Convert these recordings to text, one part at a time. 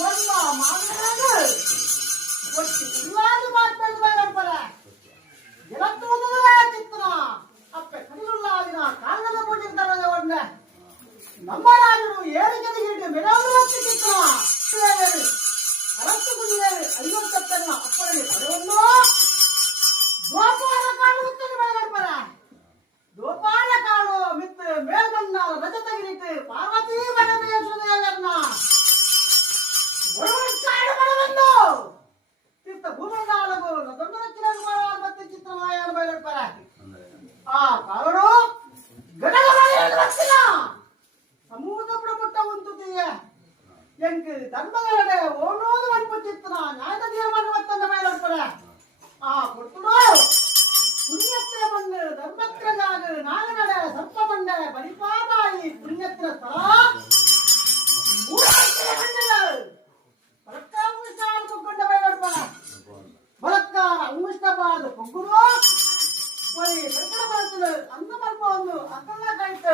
ஒன்னா மாதங்கள் ஒட்டி உள்ளாது பார்த்தது பயன்பட எனக்கு முதல்ல சித்தனா அப்ப கடிலுள்ளாதினா ಕಾಂಗದ ಪೂಜಿರ್ತಾರಲ್ಲ ಒಣ್ಣ ನಮ್ಮ ರಾಜರು ಏರಿಕೆದಿಗಿಟ್ಟು ಮೆರವಣಿಗೆ ಹೊತ್ತು ಚಿತ್ರನ ಅರತ್ತು ಕುದಿದೇವಿ 50 ಅಪ್ಪರಲ್ಲಿ ಪಡೆಯನ್ನು ಗೋಪಾಲ ಕಾಳು ಉತ್ತಮ ಬೆಳಗಡ್ಪರ ಗೋಪಾಲ ಕಾಳು ಮಿತ್ ಮೇಲ್ಗಣ್ಣ ರಜತಗಿರಿಟ್ಟು ಪಾರ್ವತಿ ಬರಬೇಯ ಸುದೇವರನ್ನ ಕಾಳು ಬರಬಂದು ತೀರ್ಥ ಭೂಮಂಗಾಲಗು ದೊಡ್ಡ ಮತ್ತೆ ಚಿತ್ರಮಾಯನ ಬಯಲಡ್ಪರ ಆ ಕಾರಣ ಗಡಗಡ ಸಮೂಹ ಪ್ರಮುಖ ಉಂಟುತ್ತೀಯ ಎಂಕು ಧರ್ಮಗಳಡೆ ಓಡೋದು ಅನ್ಪುತ್ತಿತ್ತನ ನ್ಯಾಯದ ತೀರ್ಮಾನ ಮತ್ತೊಂದು ಬಯಲಡ್ಪರ ಆ ಕೊಟ್ಟುಡು ಪುಣ್ಯತ್ರ ಬಂದು ಧರ್ಮತ್ರಗಾಗ ನಾಗನಡೆ ಸರ್ಪ ಬಂಡೆ ಬಲಿಪಾದಾಯಿ ಪುಣ್ಯತ್ರ ಸ್ಥಳ ಬಲತ್ಕಾರ ಅಂಗುಷ್ಟ ಬಯಲಡ್ಪರ ಬಲತ್ಕಾರ ಅಂಗುಷ್ಟವಾದ ಕೊಗ್ಗುರು మరి ఎక్కడ పడుతుంది అంత పడిపోదు అక్కడ కైట్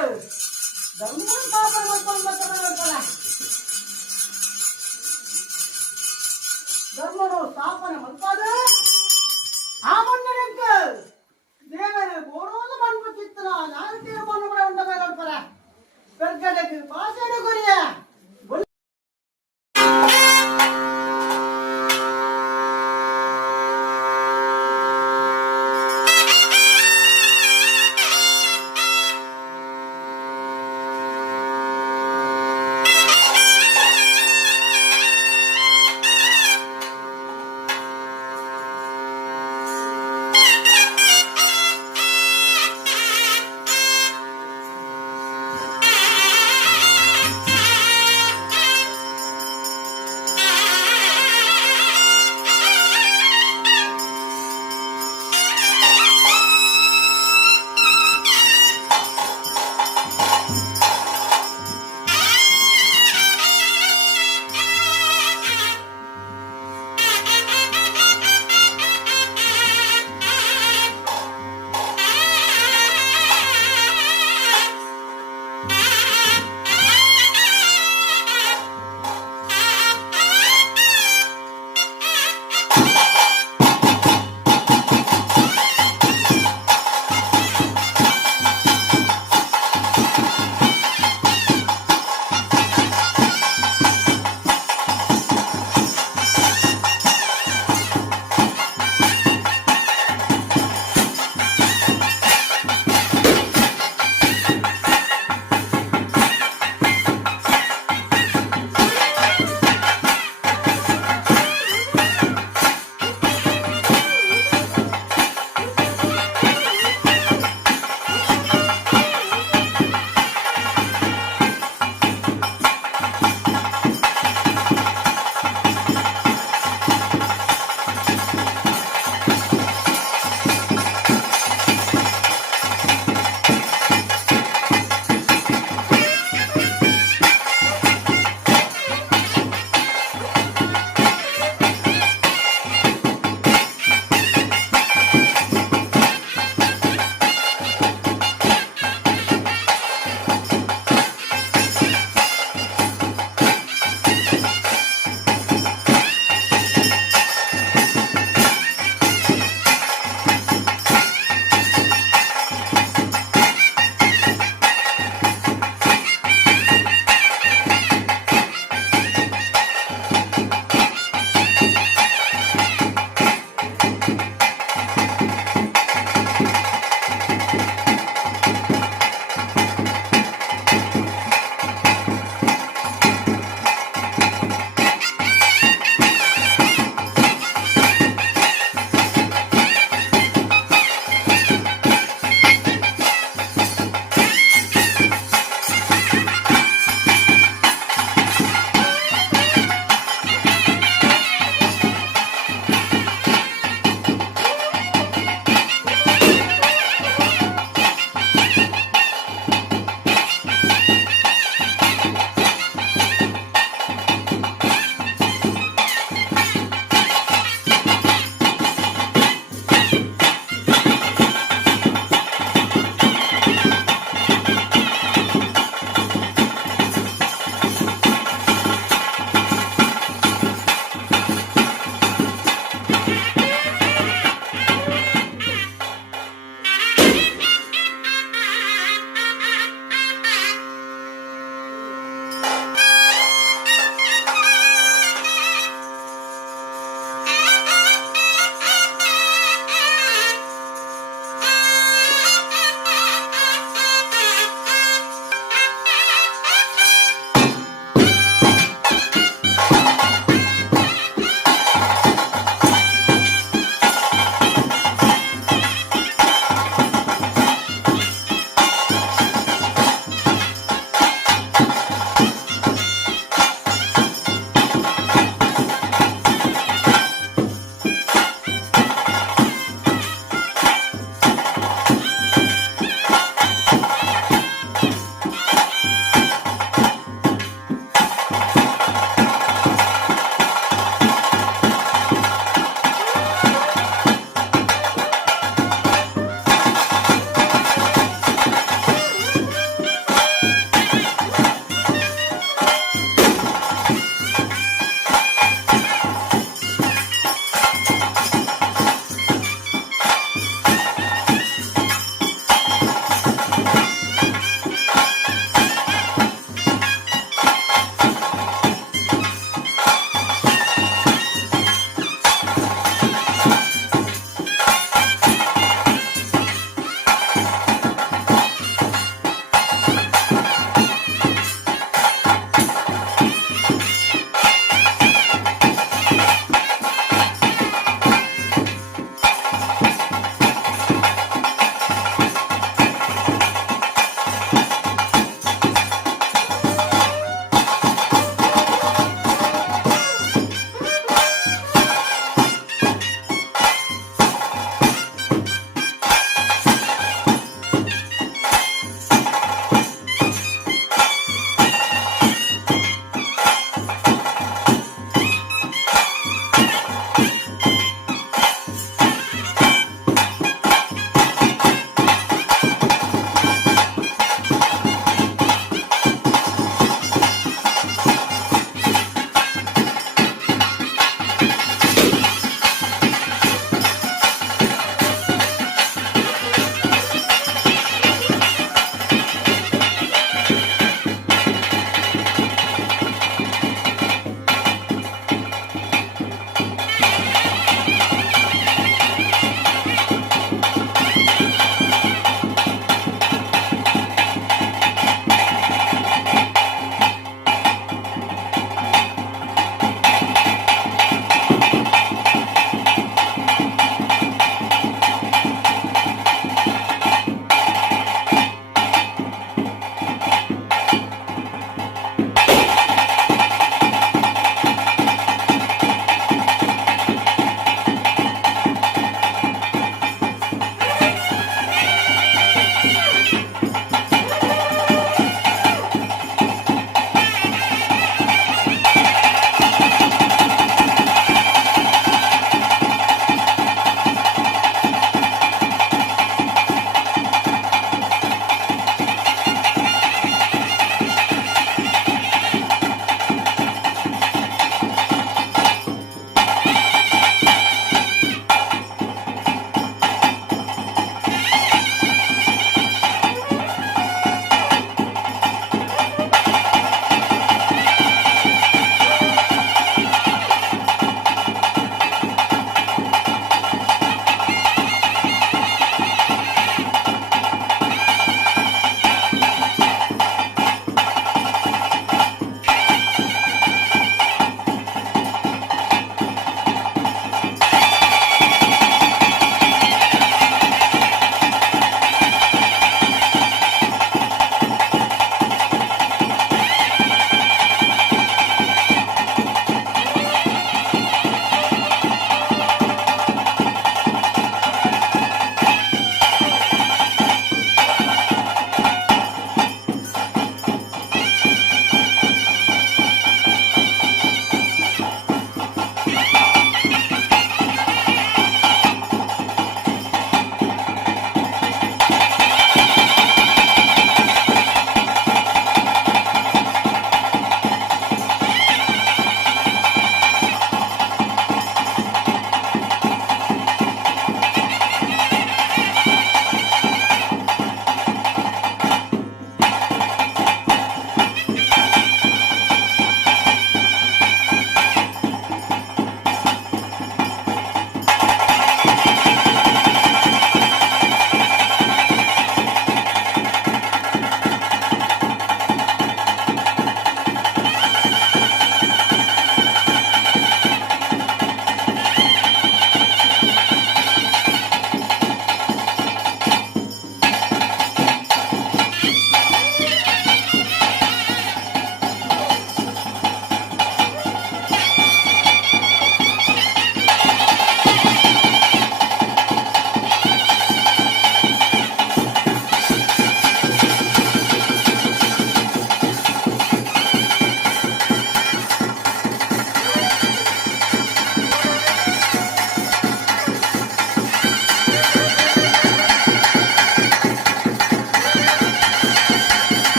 ధర్మం కాపాడ ಧರ್ಮನು ಸ್ಥಾಪನೆ ಮಾಡ್ತಾರೆ ಆ ಮಣ್ಣಕ್ಕೆ ದೇವರು ಓಡೋದು ಮಾಡ್ಬಿಟ್ಟಿರ್ತಾರ ನಾನು ತೀರ್ಮಾನ ಕೂಡ ಉಂಡ ಮೇಲೆ ಹೇಳ್ತಾರೆ ಬೆರ್ಗಡೆಗೆ ಭಾಷಣ ಗುರಿಯ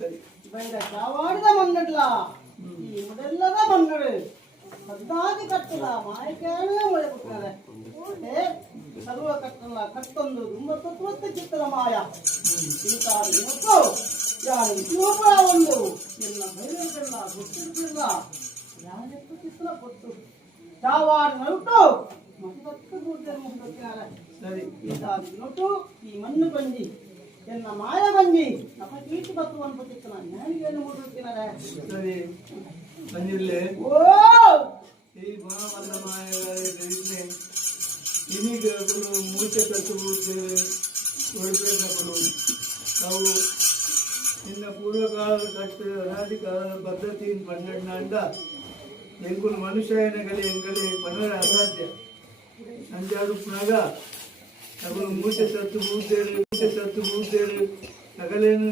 ಬೈದ ಚಾವಾಡಿದ ಮನ್ನಡ್ಲ ಈ ಮೊದಲದ ಮನ್ನಡು ಪದ್ನಾದಿ ಕಟ್ಟಲ ಮಾಯಕೇನೇ ಮೊಳೆ ಕೊಟ್ಟಾರೆ ಸರ್ವ ಕಟ್ಟಲ ಕಟ್ಟೊಂದು ತುಂಬ ತತ್ವತ್ತ ಚಿತ್ತರ ಮಾಯ ಇಂತಾದ ಇವತ್ತು ಯಾರು ಶಿವಪುರ ಒಂದು ಎಲ್ಲ ಬೈರಲ್ಲ ಗೊತ್ತಿರ್ತಿಲ್ಲ ಯಾರಕ್ಕೆ ಚಿತ್ರ ಕೊಟ್ಟು ಚಾವಾಡಿ ನಡುಟು ಮತ್ತೊತ್ತು ಕೂರ್ತಾರೆ ಮುಗಿದ್ದಾರೆ ಸರಿ ಇಂತಾದ ನೋಟು ಈ ಮಣ್ಣು ಬಂದಿ ಎನ್ನ ಮಾಯ ಬಂದಿ ನಮ್ಮ ಕೀರ್ತಿ ಬತ್ತು ಅನ್ಕೋತಿತ್ತು ನಾನು ನನಗೇನು ಮುಗಿಸ್ತೀನಾರೆ ಸರಿ ಬಂದಿರ್ಲಿ ಓ ಈ ಮಹಾಮಲ್ಲ ಮಾಯ ಇನ್ನೀಗ ಮೂರ್ಛೆ ತತ್ತು ಪ್ರಯತ್ನ ಕೊಡು ನಾವು ನಿನ್ನ ಪೂರ್ವಕಾಲದ ಕಟ್ಟು ಅನಾದಿ ಕಾಲದ ಪದ್ಧತಿಯಿಂದ ಪನ್ನೆಂಡ ಎಂಕುಲು ಮನುಷ್ಯನಗಲಿ ಎಂಗಲಿ ಪನ್ನಡ ಅಸಾಧ್ಯ ಅಂಜಾಡು ಪುನಗ ನಗಲು ಮೂರ್ಛೆ ತತ್ತು ಮೂರ್ತೇಳು ನಗಲೇನು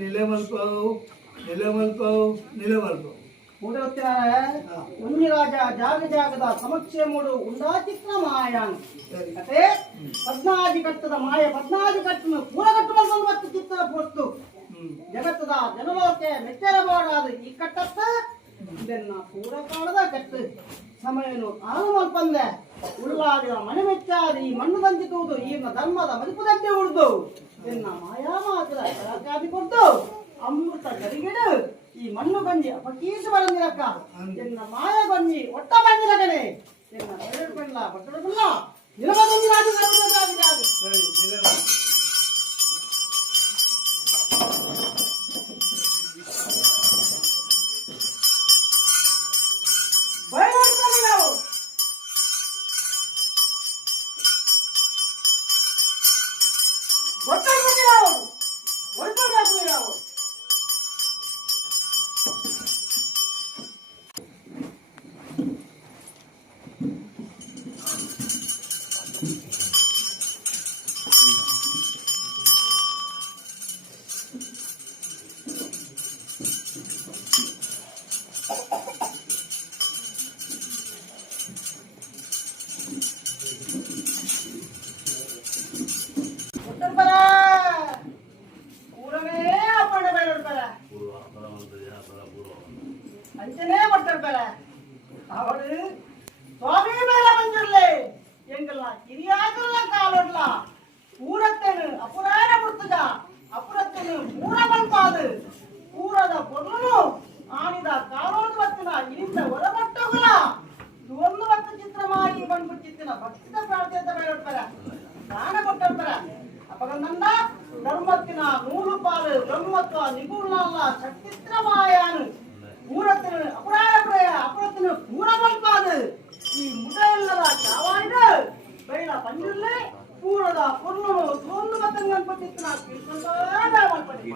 ನಿಲಮಲ್ಪಾವು ಮೂಡೆ ಹೊತ್ತಿನಾರೆ ಉಂಜಿ ರಾಜ ಜಾಗದ ಸಮಕ್ಷೆ ಮೂಡು ಉಂಡಾಚಿತ್ರ ಮಾಯಾನ್ ಕತೆ ಪದ್ನಾದಿ ಕಟ್ಟದ ಮಾಯ ಪದ್ನಾದಿ ಕಟ್ಟನ್ನು ಪೂರಗಟ್ಟು ಬಂದು ಚಿತ್ರ ಪೋಸ್ತು ಜಗತ್ತದ ಜನಲೋಕೆ ಮೆಚ್ಚರಬಾರದು ಈ ಕಟ್ಟತ್ತ ಇದನ್ನ ಪೂರಕಾಲದ ಕಟ್ಟು ಸಮಯನು ಆನು ಮಲ್ಪಂದೆ ಉಳ್ಳಾಡಿದ ಮನೆ ಮೆಚ್ಚಾದಿ ಮಣ್ಣು ದಂಚಿಸುವುದು ಈಗಿನ ಧರ್ಮದ ಮದುಪುದಂತೆ ಉಳಿದು ಎನ್ನ ಮಾಯಾ ಮಾತ್ರ ಕಳಕಾದಿ ಕೊಟ್ಟು ಅಮೃತ ಗರಿಗಿಡು ಈ ಮಣ್ಣು ಗಂಜಿ ಅಪಕೀರ್ತಿ ಬಂದಿರಕ್ಕ ಎನ್ನ ಮಾಯ ಗಂಜಿ ಒಟ್ಟ ಬಂದಿರಗನೆ ಎನ್ನ ಬರಡು ಬೆಲ್ಲ ಬಟ್ಟಡ ಬೆಲ್ಲ ನಿಲಬಂದಿ ರಾಜು ಅಂಚನೆ ಕೊಟ್ಟಿರ್ತಾರೆ ಅವಳು ಸ್ವಾಮಿ ಮೇಲೆ ಬಂದಿರ್ಲಿ ಎಂಗಲ್ಲ ಕಿರಿಯಾಗಲ್ಲ ಕಾಲೊಡ್ಲ ಪೂರತ್ತೇನು ಅಪುರಾಣ ಮುರ್ತದ ಅಪುರತ್ತೇನು ಮೂರ ಬಂಪಾದು ಪೂರದ பொருளு ಆನಿದ ಕಾಲೋದು ಬತ್ತಿನ ಇಲ್ಲಿಂದ ಹೊರಮಟ್ಟೋಗಲ ಒಂದು ಮತ್ತು ಚಿತ್ರಮಾಗಿ ಬಂದ್ಬಿಟ್ಟಿತ್ತಿನ ಭಕ್ತಿದ ಪ್ರಾರ್ಥನೆ ಬೇಡ್ತಾರೆ ದಾನ ಕೊಟ್ಟಿರ್ತಾರೆ ಅಪಗಂದ ಧರ್ಮತ್ತಿನ ನೂಲು ಪಾಲು ಬ್ರಹ್ಮತ್ವ ನಿಗುಣಲ್ಲ ಶಕ್ತಿತ್ರ ಮಾಯಾನು ಮೂರತ್ತಿನ ಅಪುರತ್ತಿನ ಮೂರ ಬಂಪಾದು ಈ ಮುಟೆಲ್ಲದ ಚಾವಾಡಿದ ಬೈಲ ಪಂಜುರ್ಲೆ ಪೂರದ பொருளு ಒಂದು ಮತ್ತು ಗಣಪತಿನ ಕಿರ್ಕೊಂಡ ಮಾಡ್ಪಡಿ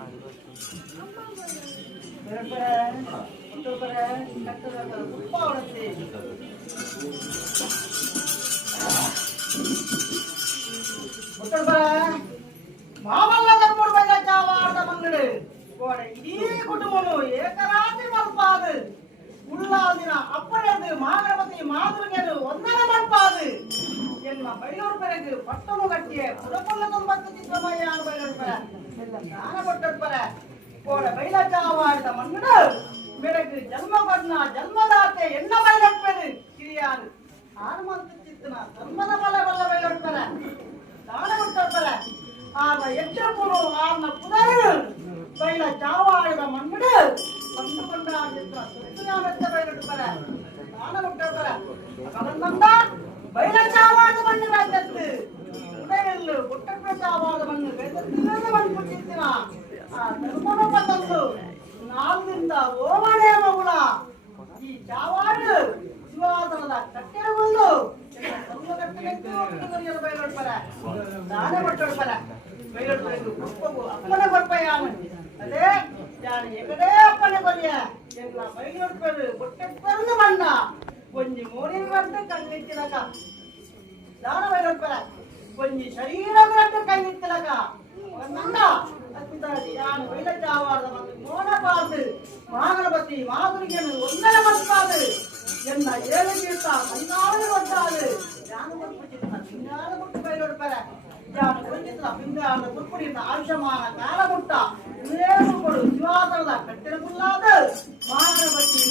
మామల్ల మూడు బయట చావాడ మంగడు ఈ కుటుంబము ఏకరాతి మల్పాదు உள்ளாதின அப்பறது மாகரபதி மாதிரிகேடு ಒಂದರ ಮಲ್ಪಾದು ಎನ್ನ ಬೈಲೂರು ಪೆರಗು ಪಟ್ಟಣು ಗಟ್ಟಿಯ ಪುರಪಲ್ಲ 90 ಚಿತ್ರಮಯ್ಯ ಬೈಲೂರು ಪೆರ ಎಲ್ಲ ದಾನ ಕೊಟ್ಟರ್ಪರ ಕೋಡ ಬೈಲ ಚಾವಾಡ ಮಂಗಡು ಮೆರಗು ಜನ್ಮ ಕೊಡ್ನ ಜನ್ಮದಾತೆ ಎನ್ನ ಬೈಲಪ್ಪೆರು ಕಿರಿಯಾರು ಆನಮಂತ ಚಿತ್ತನ ಧರ್ಮದ ಬಲ ಬೈಲೂರು ಪೆರ ದಾನ ಕೊಟ್ಟರ್ಪರ ಆಗ ಎಚ್ಚರಪುರು ಆನ ಪುದರು ಬೈಲ ಚಾವಾಡ ಮಂಗಡು ಅಂದುಕೊಂಡ ಚಿತ್ರ ಸುರಿಯಾಮೆತ್ತ ಬೈಲೂರು ಪೆರ ದಾನ ಕೊಟ್ಟರ್ಪರ ಅದನ್ನಂದ ಬೈಲ ಚಾವಾಡ ಮಣ್ಣು ರಾಜ್ಯತ್ತು ಉದಯಲ್ಲು ಕೊಟ್ಟರ್ಪೆ ಚಾವಾಡ ಮಣ್ಣು ಬೇದತ್ತಿಲ್ಲದೆ ಬಂದ್ಬಿಟ್ಟಿರ್ತೀನ ಆ ಧರ್ಮನೊಬ್ಬ ತಂದು ನಾಲ್ದಿಂದ ಓಮಣೆ ಮಗುಳ ಈ ಚಾವಾಡು ಶಿವಾಸನದ ಕಟ್ಟೆರ ಬಂದು ಬೈಲೋಡ್ಪರ ದಾನ ಕೊಟ್ಟೊಡ್ಪರ ಬೈಲೋಡ್ಪರೆಗೂ ಪುಷ್ಪವು ಅಪ್ಪನ ಕೊಡ್ಪಯ್ಯಾಮ ಅದೇ ಯಾನು ಎಗಡೇ ಅಪ್ಪನೆ ಕೊರಿಯ ಎಲ್ಲ ಬೈಲೋಡ್ಪರು ಬೊಟ್ಟೆಪ್ಪರನ್ನು ಮಣ್ಣ ಕೊಂಜಿ ಮೋಡಿನ ಗಂಟೆ ಕಣ್ಣಿತ್ತಿಲಕ ದಾನ ಬೈಲೋಡ್ಪರ ಕೊಂಜಿ ಶರೀರ ಗಂಟೆ ಕಣ್ಣಿತ್ತಿಲಕ ನನ್ನ ಯಾನು ಬೈಲ ಚಾವಾಡ ಮತ್ತು ಮೋನಪಾದು ಮಹಾಗಣಪತಿ ಮಾದುರಿಗೆಯನ್ನು ಒಂದರ ಮಲ್ಪಾದು ಎನ್ನ ಏಳು ತೀರ್ಥ 16 ಒಟ್ಟಾದು ಜ್ಞಾನ ಕೊಟ್ಟು ಚಿತ್ರ ಚಿನ್ನಾರ ಕೊಟ್ಟು ಬೈಲೋಡ್ಪರ ವಿದ್ಯಾನ ಗುರುಚಿತ್ರ ಪಿಂಗಾರದ ತುರ್ಪುಡಿಯಿಂದ ಆಯುಷಮಾನ ಕಾಲ ಮುಟ್ಟ ಇವೇನು ಕೊಡು ಶಿವಾತರದ ಕಟ್ಟಿನ ಮುಲ್ಲಾದ ಮಾನವತಿ